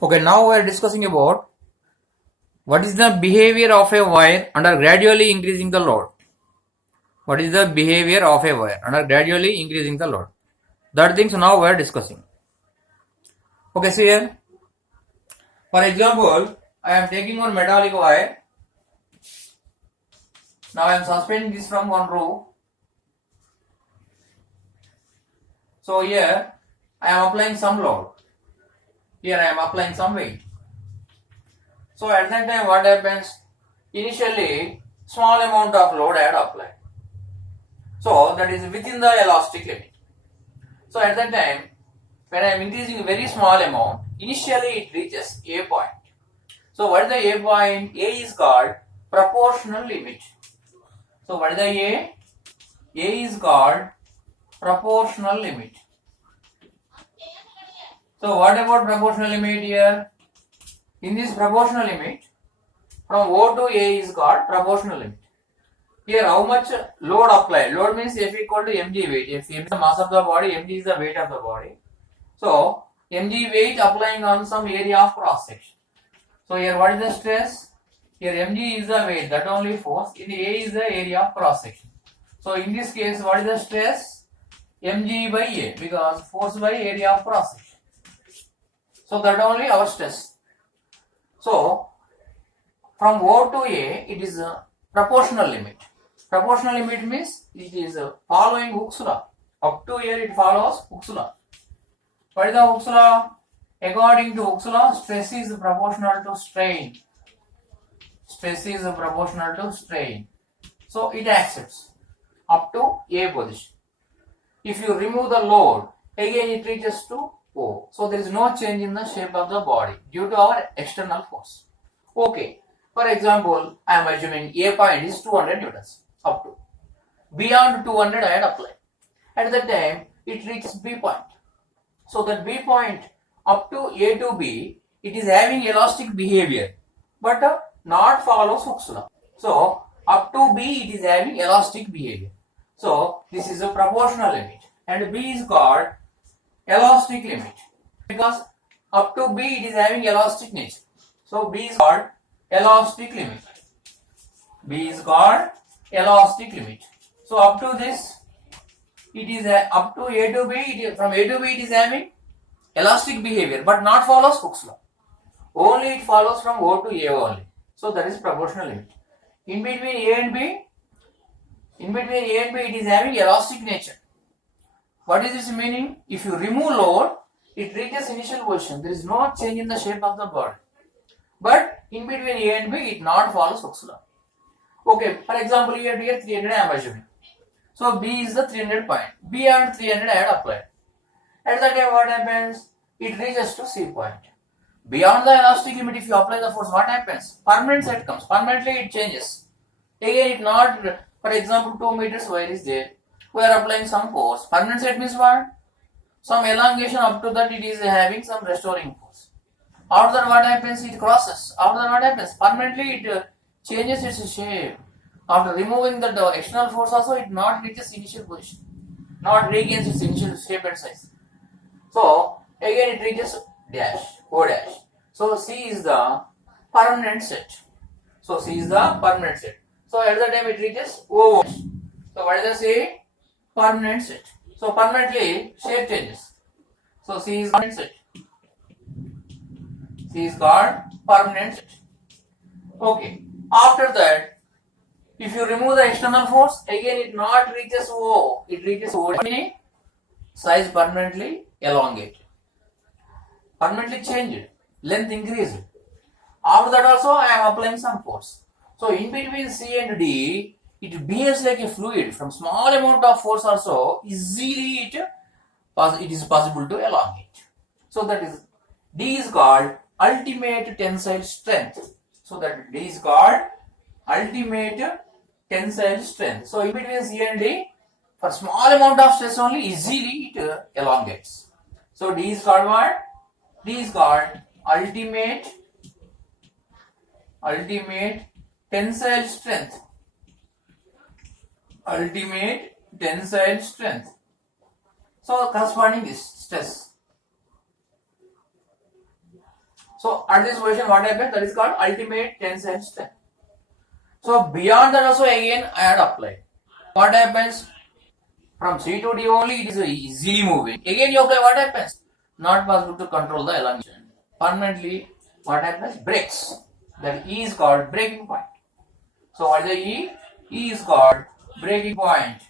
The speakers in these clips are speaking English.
Okay, now we are discussing about what is the behavior of a wire under gradually increasing the load. What is the behavior of a wire under gradually increasing the load? That things now we are discussing. Okay, see here. For example, I am taking one metallic wire. Now I am suspending this from one roof. So here I am applying some load. Here I am applying some weight. So at that time what happens? Initially small amount of load I had applied. So that is within the elastic limit. So at that time, when I am increasing a very small amount, initially it reaches A point. So what is the A point? A is called proportional limit. So what is the A? A is called proportional limit. So what about proportional limit here? In this proportional limit, from O to A is called proportional limit. Here how much load applied? Load means F equal to mg weight. If m is the mass of the body, mg is the weight of the body. So mg weight applying on some area of cross section. So here what is the stress? Here mg is the weight, that only force. In A is the area of cross section. So in this case what is the stress? mg by A, because force by area of cross section. So that only our stress. So from O to A it is a proportional limit. Proportional limit means it is following Hooke's law. Up to here it follows Hooke's law. What is the Hooke's law? According to Hooke's law, stress is proportional to strain. Stress is proportional to strain. So it accepts up to A position. If you remove the load, again it reaches to O. So there is no change in the shape of the body due to our external force. Okay. For example, I am assuming A point is 200 newtons up to. Beyond 200 I had applied. At that time, it reaches B point. So that B point up to A to B, it is having elastic behavior, but not follows Hooke's law. So up to B, it is having elastic behavior. So this is a proportional limit, and B is called elastic limit because up to B it is having elastic nature. So B is called elastic limit. B is called elastic limit. So up to this, it is up to A to B. From A to B, it is having elastic behavior, but not follows Hooke's law. Only it follows from O to A only. So that is proportional limit. In between A and B, it is having elastic nature. What is its meaning? If you remove load, it reaches initial position. There is no change in the shape of the body. But in between A and B, it not follows Hooke's law. Okay, for example, here 300 I am assuming. So B is the 300 point. Beyond 300 I had applied. At that time what happens? It reaches to C point. Beyond the elastic limit, if you apply the force, what happens? Permanent set comes. Permanently it changes. Again it not, for example 2 meters wire is there. We are applying some force. Permanent set means what? Some elongation up to that it is having some restoring force. After that what happens? It crosses. After that what happens? Permanently it changes its shape. After removing the external force also, it not reaches initial position. Not regains its initial shape and size. So again it reaches dash, O dash. So C is the permanent set. So C is the permanent set. So at the time it reaches O dash. So what is the C? Permanent set. So permanently shape changes. So C is permanent set. C is called permanent set. Okay. After that, if you remove the external force, again it not reaches O. It reaches O. Meaning size permanently elongated. Permanently changed. Length increased. After that also I am applying some force. So in between C and D, it behaves like a fluid. From small amount of force also, easily it is possible to elongate. So that is D is called ultimate tensile strength. So that D is called ultimate tensile strength. So in between C and D, for small amount of stress only, easily it elongates. So D is called what? D is called ultimate tensile strength. Ultimate tensile strength. So corresponding is stress. So at this position, what happens? That is called ultimate tensile strength. So beyond that also again I had applied. What happens? From C to D only it is easily moving. Again you apply, what happens? Not possible to control the elongation. Permanently what happens? Breaks. That E is called breaking point. So what is the E? E is called breaking point.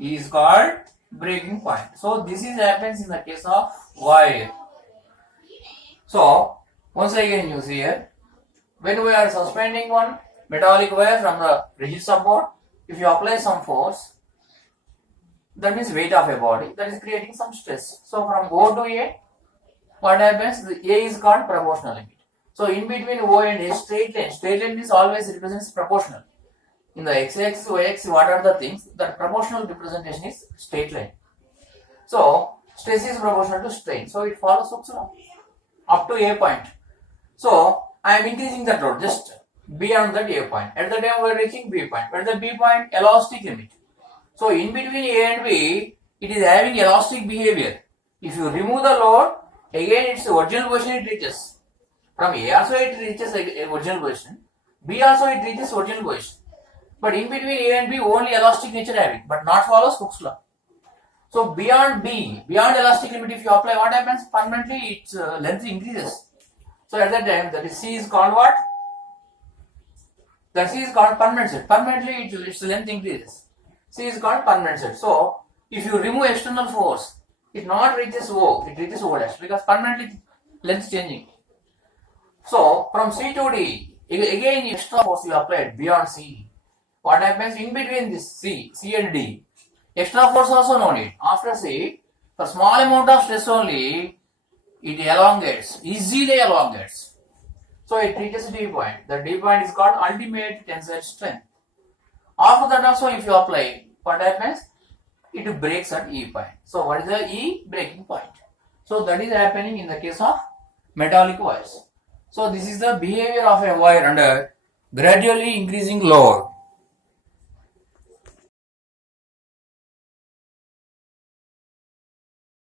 E is called breaking point. So this is happens in the case of wire. So once again you see here, when we are suspending one metallic wire from the rigid support, if you apply some force, that means weight of a body, that is creating some stress. So from O to A, what happens? The A is called proportional limit. So in between O and A, straight line is always represents proportional. In the x-axis, y-axis, what are the things? The proportional representation is straight line. So stress is proportional to strain. So it follows Hooke's law up to A point. So I am increasing the load just beyond that A point. At the time we are reaching B point. At the B point, elastic limit. So in between A and B, it is having elastic behavior. If you remove the load, again its original position it reaches. From A also it reaches original position. B also it reaches original position. But in between A and B, only elastic nature having, but not follows Hooke's law. So beyond B, beyond elastic limit, if you apply, what happens? Permanently its length increases. So at that time, that is C is called what? That C is called permanent set. Permanently its length increases. C is called permanent set. So if you remove external force, it not reaches O, it reaches O dash because permanently length changing. So from C to D, again extra force you applied beyond C. What happens in between this C and D? Extra force also no need. After C, for small amount of stress only, it elongates, easily elongates. So it reaches D point. The D point is called ultimate tensile strength. After that also if you apply, what happens? It breaks at E point. So what is the E? Breaking point. So that is happening in the case of metallic wires. So this is the behavior of a wire under gradually increasing load.